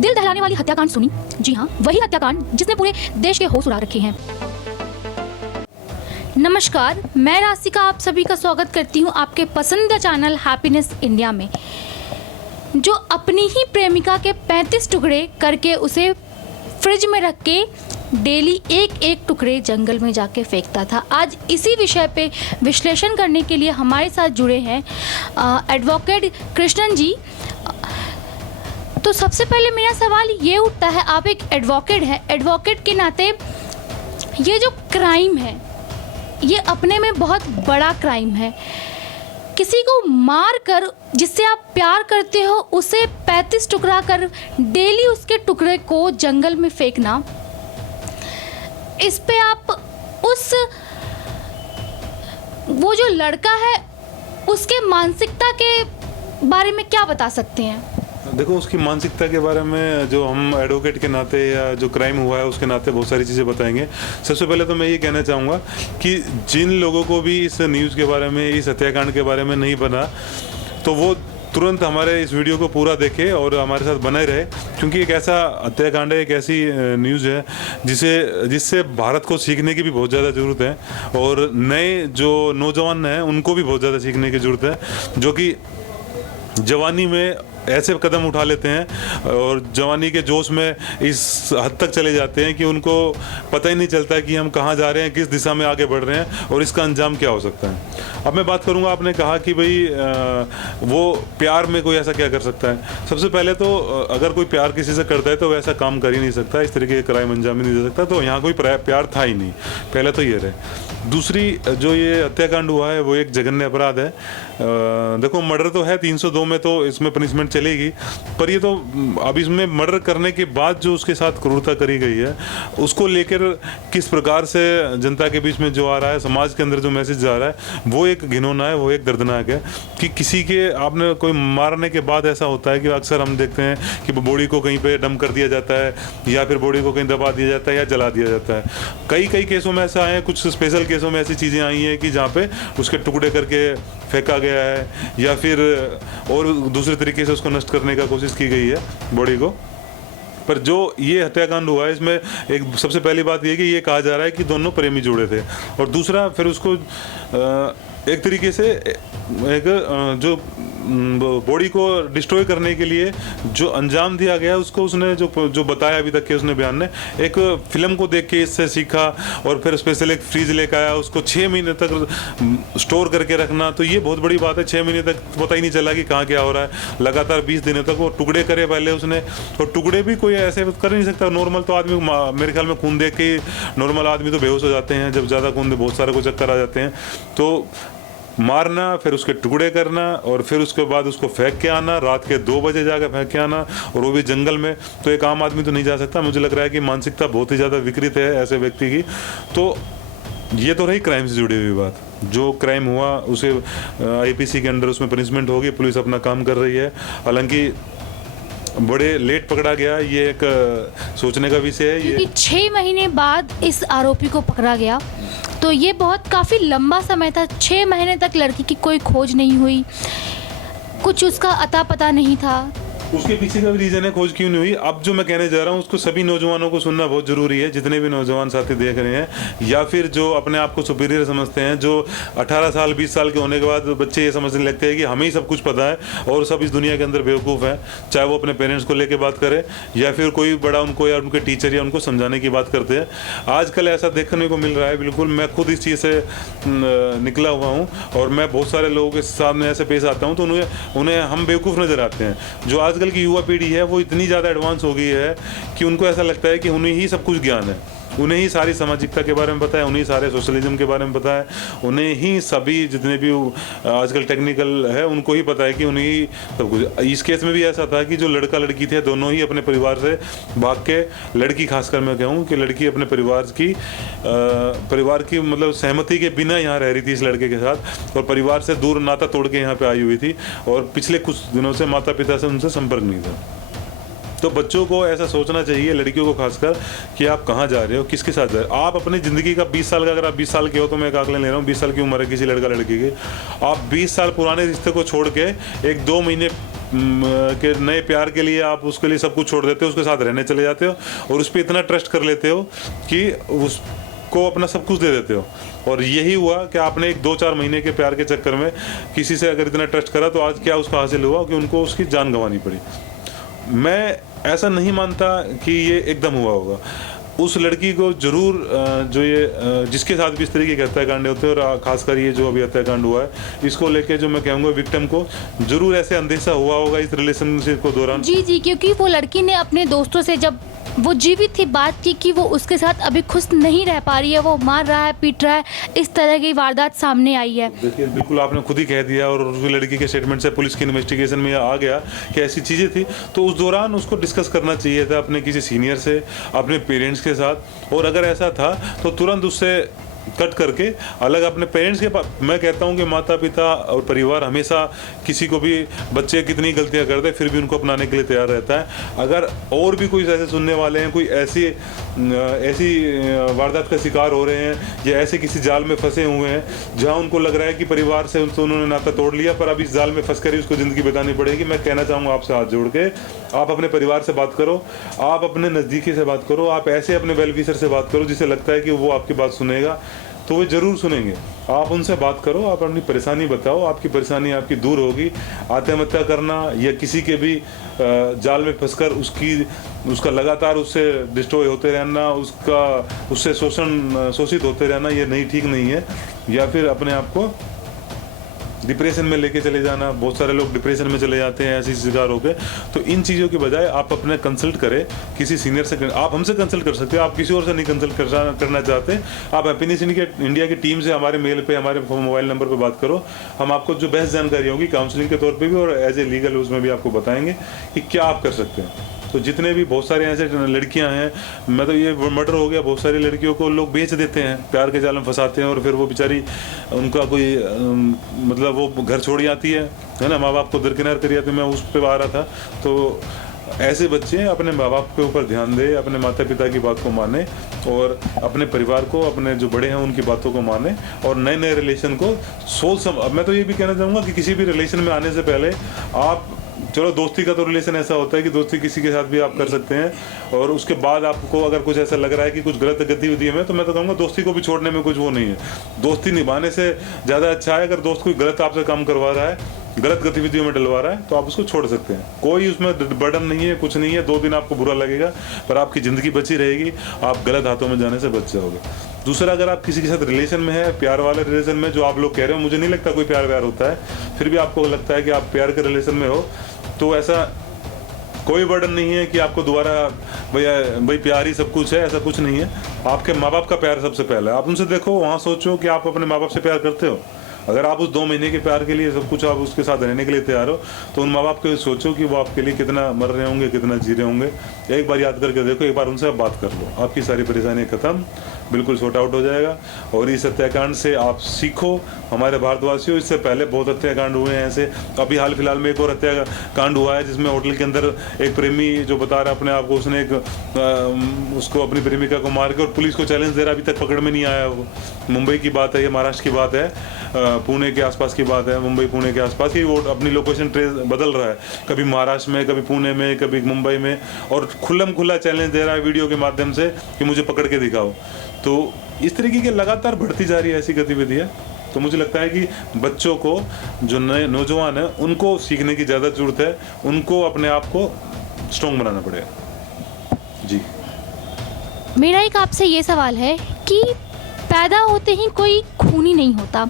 दिल दहलाने वाली हत्याकांड सुनी? जी हाँ, वही हत्याकांड जिसने पूरे देश के होश उड़ा रखे हैं। नमस्कार, मैं राशिका आप सभी का स्वागत करती हूँ आपके पसंदीदा चैनल हैप्पीनेस इंडिया में। जो अपनी ही प्रेमिका के 35 टुकड़े करके उसे फ्रिज में रख के डेली एक एक टुकड़े जंगल में जाके फेंकता था। आज इसी विषय पे विश्लेषण करने के लिए हमारे साथ जुड़े हैं एडवोकेट कृष्णन जी। तो सबसे पहले मेरा सवाल ये उठता है, आप एक एडवोकेट हैं, एडवोकेट के नाते ये जो क्राइम है ये अपने में बहुत बड़ा क्राइम है। किसी को मार कर, जिससे आप प्यार करते हो, उसे 35 टुकड़ा कर डेली उसके टुकड़े को जंगल में फेंकना, इस पे आप वो जो लड़का है उसके मानसिकता के बारे में क्या बता सकते हैं? देखो, उसकी मानसिकता के बारे में जो हम एडवोकेट के नाते या जो क्राइम हुआ है उसके नाते बहुत सारी चीज़ें बताएंगे। सबसे पहले तो मैं ये कहना चाहूँगा कि जिन लोगों को भी इस न्यूज़ के बारे में, इस हत्याकांड के बारे में नहीं बना, तो वो तुरंत हमारे इस वीडियो को पूरा देखे और हमारे साथ बने रहे, क्योंकि एक ऐसा हत्याकांड है, एक ऐसी न्यूज़ है जिससे भारत को सीखने की भी बहुत ज़्यादा ज़रूरत है और नए जो नौजवान हैं उनको भी बहुत ज़्यादा सीखने की ज़रूरत है, जो कि जवानी में ऐसे कदम उठा लेते हैं और जवानी के जोश में इस हद तक चले जाते हैं कि उनको पता ही नहीं चलता कि हम कहाँ जा रहे हैं, किस दिशा में आगे बढ़ रहे हैं और इसका अंजाम क्या हो सकता है। अब मैं बात करूँगा, आपने कहा कि भाई वो प्यार में कोई ऐसा क्या कर सकता है। सबसे पहले तो अगर कोई प्यार किसी से करता है तो वैसा काम कर ही नहीं सकता, इस तरीके के क्राइम अंजाम ही नहीं दे सकता, तो यहाँ कोई प्यार था ही नहीं, पहले तो ये रहे। दूसरी, जो ये हत्याकांड हुआ है वो एक जघन्य अपराध है। देखो, मर्डर तो है 302 में, तो इसमें पनिशमेंट चलेगी, पर ये तो अब इसमें मर्डर करने के बाद जो उसके साथ क्रूरता करी गई है उसको लेकर किस प्रकार से जनता के बीच में जो आ रहा है, समाज के अंदर जो मैसेज जा रहा है, वो एक घिनौना है, वो एक दर्दनाक है कि किसी के आपने कोई मारने के बाद ऐसा होता है कि अक्सर हम देखते हैं कि बॉडी को कहीं पे डंप कर दिया जाता है या फिर बॉडी को कहीं दबा दिया जाता है या जला दिया जाता है। कई केसों में ऐसा है, कुछ स्पेशल केसों में ऐसी चीज़ें आई हैं कि जहाँ पे उसके टुकड़े करके फेंका गया है या फिर और दूसरे तरीके से उसको नष्ट करने का कोशिश की गई है बॉडी को। पर जो ये हत्याकांड हुआ है इसमें एक सबसे पहली बात ये कि ये कहा जा रहा है कि दोनों प्रेमी जुड़े थे, और दूसरा फिर उसको एक तरीके से एक जो बॉडी को डिस्ट्रॉय करने के लिए जो अंजाम दिया गया उसको उसने जो बताया अभी तक के उसने बयान ने, एक फिल्म को देख के इससे सीखा और फिर स्पेशल एक फ्रीज लेकर आया, उसको 6 महीने तक स्टोर करके रखना, तो ये बहुत बड़ी बात है। 6 महीने तक पता ही नहीं चला कि कहाँ क्या हो रहा है। लगातार 20 दिनों तक वो टुकड़े करे पहले उसने, और टुकड़े भी कोई ऐसे कर नहीं सकता। नॉर्मल तो आदमी, मेरे ख्याल में खून देख के नॉर्मल आदमी तो बेहोश हो जाते हैं, जब ज़्यादा खून दे बहुत सारे को चक्कर आ जाते हैं। तो मारना, फिर उसके टुकड़े करना और फिर उसके बाद उसको फेंक के आना, रात के 2 बजे जाकर फेंक के आना, और वो भी जंगल में, तो एक आम आदमी तो नहीं जा सकता। मुझे लग रहा है कि मानसिकता बहुत ही ज़्यादा विकृत है ऐसे व्यक्ति की। तो ये तो रही क्राइम से जुड़ी हुई बात। जो क्राइम हुआ उसे IPC के अंडर उसमें पनिशमेंट होगी, पुलिस अपना काम कर रही है। हालांकि बड़े लेट पकड़ा गया, ये एक सोचने का विषय है। ये 6 महीने बाद इस आरोपी को पकड़ा गया, तो ये बहुत काफ़ी लंबा समय था। 6 महीने तक लड़की की कोई खोज नहीं हुई, कुछ उसका अता पता नहीं था। उसके पीछे का भी रीजन है खोज क्यों नहीं हुई। अब जो मैं कहने जा रहा हूँ उसको सभी नौजवानों को सुनना बहुत जरूरी है, जितने भी नौजवान साथी देख रहे हैं या फिर जो अपने आप को सुपीरियर समझते हैं, जो 18 साल 20 साल के होने के बाद बच्चे ये समझने लगते हैं कि हमें ही सब कुछ पता है और सब इस दुनिया के अंदर बेवकूफ़ हैं, चाहे वो अपने पेरेंट्स को लेकर बात करें या फिर कोई बड़ा उनको या उनके टीचर या उनको समझाने की बात करते हैं। आजकल ऐसा देखने को मिल रहा है, बिल्कुल मैं खुद इस चीज़ से निकला हुआ हूँ और मैं बहुत सारे लोगों के सामने ऐसे पेश आता हूँ तो उन्हें हम बेवकूफ़ नज़र आते हैं। जो आजकल की युवा पीढ़ी है वो इतनी ज़्यादा एडवांस हो गई है कि उनको ऐसा लगता है कि उन्हें ही सब कुछ ज्ञान है, उन्हें ही सारी सामाजिकता के बारे में पता है, उन्हें सारे सोशलिज्म के बारे में पता है, उन्हें ही सभी जितने भी आजकल टेक्निकल है उनको ही पता है कि उन्हें ही सब कुछ। इस केस में भी ऐसा था कि जो लड़का लड़की थे दोनों ही अपने परिवार से भाग के, लड़की खासकर मैं कहूँ कि लड़की अपने परिवार की मतलब सहमति के बिना यहाँ रह रही थी इस लड़के के साथ, और परिवार से दूर नाता तोड़ के यहाँ पे आई हुई थी और पिछले कुछ दिनों से माता पिता से उनसे संपर्क नहीं था। तो बच्चों को ऐसा सोचना चाहिए, लड़कियों को खासकर, कि आप कहाँ जा रहे हो, किसके साथ जा रहे हो। आप अपनी ज़िंदगी का 20 साल का, अगर आप 20 साल के हो तो मैं एक आकलन ले रहा हूँ, 20 साल की उम्र है किसी लड़का लड़की की, आप 20 साल पुराने रिश्ते को छोड़ के 1-2 महीने के नए प्यार के लिए आप उसके लिए सब कुछ छोड़ देते हो, उसके साथ रहने चले जाते हो और उस पर इतना ट्रस्ट कर लेते हो कि उसको अपना सब कुछ दे देते हो। और यही हुआ कि आपने एक 2-4 महीने के प्यार के चक्कर में किसी से अगर इतना ट्रस्ट करा तो आज क्या उसका हासिल हुआ कि उनको उसकी जान गंवानी पड़ी। मैं ऐसा नहीं मानता कि ये एकदम हुआ होगा। उस लड़की को जरूर जो ये जिसके साथ भी इस तरीके के हत्याकांड होते हैं और खासकर ये जो अभी हत्याकांड हुआ है, इसको लेके जो मैं कहूँगा विक्टिम को जरूर ऐसे अंदेशा हुआ होगा इस रिलेशनशिप को दौरान। जी, क्योंकि वो लड़की ने अपने दोस्तों से जब वो जीवित थी बात की कि वो उसके साथ अभी खुश नहीं रह पा रही है, वो मार रहा है, पीट रहा है, इस तरह की वारदात सामने आई है। देखिए बिल्कुल आपने खुद ही कह दिया और उस लड़की के स्टेटमेंट से पुलिस की इन्वेस्टिगेशन में आ गया कि ऐसी चीज़ें थी। तो उस दौरान उसको डिस्कस करना चाहिए था अपने किसी सीनियर से, अपने पेरेंट्स के साथ, और अगर ऐसा था तो तुरंत उससे कट करके अलग अपने पेरेंट्स के पास। मैं कहता हूँ कि माता पिता और परिवार हमेशा किसी को भी, बच्चे कितनी गलतियाँ करते हैं फिर भी उनको अपनाने के लिए तैयार रहता है। अगर और भी कोई ऐसे सुनने वाले हैं, कोई ऐसी वारदात का शिकार हो रहे हैं या ऐसे किसी जाल में फंसे हुए हैं जहाँ उनको लग रहा है कि परिवार से उन्होंने नाता तोड़ लिया पर अब इस जाल में फंस कर ही उसको ज़िंदगी बितानी पड़ेगी, मैं कहना चाहूँगा आपसे हाथ जोड़ के आप अपने परिवार से बात करो, आप अपने नज़दीकी से बात करो, आप ऐसे अपने वेल विशर से बात करो जिसे लगता है कि वो आपकी बात सुनेगा, तो वो ज़रूर सुनेंगे। आप उनसे बात करो, आप अपनी परेशानी बताओ, आपकी परेशानी आपकी दूर होगी। आत्महत्या करना या किसी के भी जाल में फंसकर उसका लगातार उससे डिस्ट्रॉय होते रहना, उससे शोषित होते रहना, ये नहीं, ठीक नहीं है। या फिर अपने आप को डिप्रेशन में लेके चले जाना, बहुत सारे लोग डिप्रेशन में चले जाते हैं ऐसी शिकार होकर। तो इन चीज़ों के बजाय आप अपने कंसल्ट करें किसी सीनियर से। आप हमसे कंसल्ट कर सकते हो, आप किसी और से नहीं कंसल्ट करना चाहते, आप हैप्पीनेस इंडिया की टीम से हमारे मेल पे, हमारे मोबाइल नंबर पे बात करो। हम आपको जो बेस्ट जानकारी होगी काउंसलिंग के तौर पे भी और एज ए लीगल उसमें भी आपको बताएंगे कि क्या आप कर सकते हैं। तो जितने भी बहुत सारे ऐसे लड़कियां हैं, मैं तो ये मर्डर हो गया, बहुत सारी लड़कियों को लोग बेच देते हैं, प्यार के जाल में फंसाते हैं और फिर वो बेचारी उनका कोई मतलब वो घर छोड़ जाती है ना, माँ बाप को दरकिनार कर जाती है। मैं उस पर आ रहा था। तो ऐसे बच्चे अपने माँ बाप के ऊपर ध्यान दें, अपने माता पिता की बात को माने और अपने परिवार को, अपने जो बड़े हैं उनकी बातों को माने और नए नए रिलेशन को अब मैं तो ये भी कहना चाहूँगा कि किसी भी रिलेशन में आने से पहले आप, चलो दोस्ती का तो रिलेशन ऐसा होता है कि दोस्ती किसी के साथ भी आप कर सकते हैं और उसके बाद आपको अगर कुछ ऐसा लग रहा है कि कुछ गलत गतिविधि में, तो मैं तो कहूँगा दोस्ती को भी छोड़ने में कुछ वो नहीं है। दोस्ती निभाने से ज़्यादा अच्छा है अगर दोस्त कोई गलत आपसे काम करवा रहा है, गलत गतिविधियों में डलवा रहा है, तो आप उसको छोड़ सकते हैं। कोई उसमें बर्डन नहीं है, कुछ नहीं है। 2 दिन आपको बुरा लगेगा पर आपकी ज़िंदगी बची रहेगी, आप गलत हाथों में जाने से बच जाओगे। दूसरा, अगर आप किसी के साथ रिलेशन में है, प्यार वाले रिलेशन में, जो आप लोग कह रहे हो, मुझे नहीं लगता कोई प्यार व्यार होता है, फिर भी आपको लगता है कि आप प्यार के रिलेशन में हो, तो ऐसा कोई बर्डन नहीं है कि आपको दोबारा भाई प्यार ही सब कुछ है, ऐसा कुछ नहीं है। आपके माँ बाप का प्यार सबसे पहला है। आप उनसे देखो, वहाँ सोचो कि आप अपने माँ बाप से प्यार करते हो। अगर आप उस 2 महीने के प्यार के लिए सब कुछ आप उसके साथ रहने के लिए तैयार हो, तो उन माँ बाप को सोचो कि वो आपके लिए कितना मर रहे होंगे, कितना जी रहे होंगे। एक बार याद करके देखो, एक बार उनसे बात कर लो, आपकी सारी परेशानी खत्म, बिल्कुल सॉर्ट आउट हो जाएगा। और इस हत्याकांड से आप सीखो, हमारे भारतवासियों, इससे पहले बहुत हत्याकांड हुए हैं ऐसे। अभी हाल फिलहाल में एक और हत्याकांड हुआ है जिसमें होटल के अंदर एक प्रेमी जो बता रहा है अपने आप को, उसने उसको अपनी प्रेमिका को मार के और पुलिस को चैलेंज दे रहा, अभी तक पकड़ में नहीं आया। वो मुंबई की बात है, ये महाराष्ट्र की बात है, पुणे के आसपास की बात है, मुंबई पुणे के आसपास की। वो अपनी लोकेशन ट्रेस बदल रहा है, कभी महाराष्ट्र में, कभी पुणे में, कभी मुंबई में, और खुल्लम खुल्ला चैलेंज दे रहा है वीडियो के माध्यम से कि मुझे पकड़ के दिखाओ। तो इस तरीके की लगातार बढ़ती जा रही है ऐसी गतिविधियाँ। तो मुझे लगता है कि बच्चों को, जो नए नौजवान हैं, उनको सीखने की ज़्यादा ज़रूरत है, उनको अपने आप को स्ट्रॉन्ग बनाना पड़ेगा। जी, मेरा एक आपसे ये सवाल है कि पैदा होते ही कोई खूनी नहीं होता,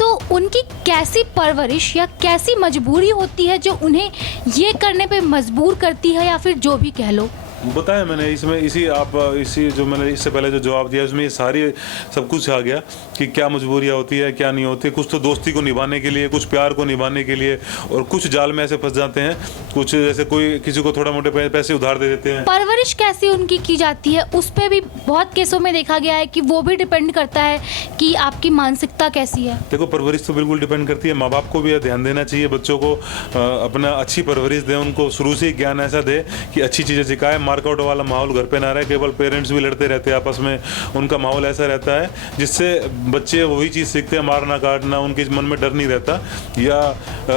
तो उनकी कैसी परवरिश या कैसी मजबूरी होती है जो उन्हें ये करने पे मजबूर करती है, या फिर जो भी कह लो। बताया मैंने इसमें, इसी जो मैंने इससे पहले जो जवाब दिया उसमें ये सारी सब कुछ आ गया कि क्या मजबूरियाँ होती है, क्या नहीं होती। कुछ तो दोस्ती को निभाने के लिए, कुछ प्यार को निभाने के लिए, और कुछ जाल में ऐसे फंस जाते हैं, कुछ जैसे कोई किसी को थोड़ा मोटे पैसे उधार दे देते हैं। परवरिश कैसी उनकी की जाती है, उस पर भी बहुत केसों में देखा गया है कि वो भी डिपेंड करता है कि आपकी मानसिकता कैसी है। देखो, परवरिश तो बिल्कुल डिपेंड करती है। माँ बाप को भी ध्यान देना चाहिए, बच्चों को अपना अच्छी परवरिश दें, उनको शुरू से ही ज्ञान ऐसा दे कि अच्छी चीज़ें सिखाए। मार्कआउट वाला माहौल घर पे ना रहे, केवल पेरेंट्स भी लड़ते रहते हैं आपस में, उनका माहौल ऐसा रहता है जिससे बच्चे वही चीज़ सीखते हैं, मारना काटना, उनके मन में डर नहीं रहता, या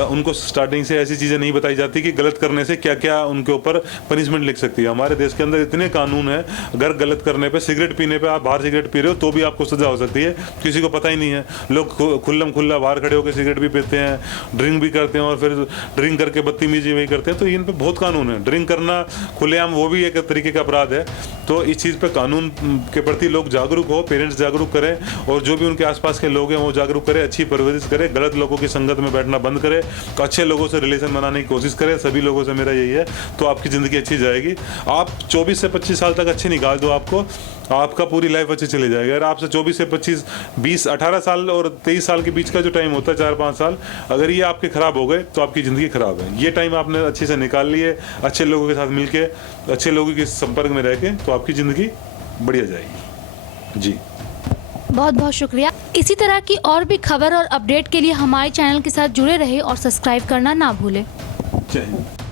उनको स्टार्टिंग से ऐसी चीज़ें नहीं बताई जाती कि गलत करने से क्या क्या उनके ऊपर पनिशमेंट लिख सकती है। हमारे देश के अंदर इतने कानून है, अगर गलत करने पे, सिगरेट पीने पे, आप बाहर सिगरेट पी रहे हो तो भी आपको सजा हो सकती है, किसी को पता ही नहीं है। लोग खुल्लम खुल्ला बाहर खड़े होकर सिगरेट भी पीते हैं, ड्रिंक भी करते हैं और फिर ड्रिंक करके बदतमीजी भी करते हैं। तो इन पे बहुत कानून है। ड्रिंक करना खुलेआम वो भी एक तरीके का अपराध है। तो इस चीज़ पे कानून के प्रति लोग जागरूक हो, पेरेंट्स जागरूक करें और जो भी उनके आसपास के लोग हैं वो जागरूक करें, अच्छी परवरिश करें, गलत लोगों की संगत में बैठना बंद करें, अच्छे लोगों से रिलेशन बनाने की कोशिश करें। सभी लोगों से मेरा यही है, तो आपकी ज़िंदगी अच्छी जाएगी। आप 24 से 25 साल तक अच्छे निकाल दो, आपका पूरी लाइफ अच्छी चली जाएगी। अगर आपसे 24 से 25, 20, 18 साल और 23 साल के बीच का जो टाइम होता है, 4-5 साल, अगर ये आपके ख़राब हो गए तो आपकी ज़िंदगी ख़राब है। ये टाइम आपने अच्छे से निकाल लिए, अच्छे लोगों के साथ मिलके, अच्छे लोगों के संपर्क में रह के, तो आपकी ज़िंदगी बढ़िया जाएगी। जी, बहुत बहुत शुक्रिया। इसी तरह की और भी खबर और अपडेट के लिए हमारे चैनल के साथ जुड़े रहे और सब्सक्राइब करना ना भूलें। जय हिंद।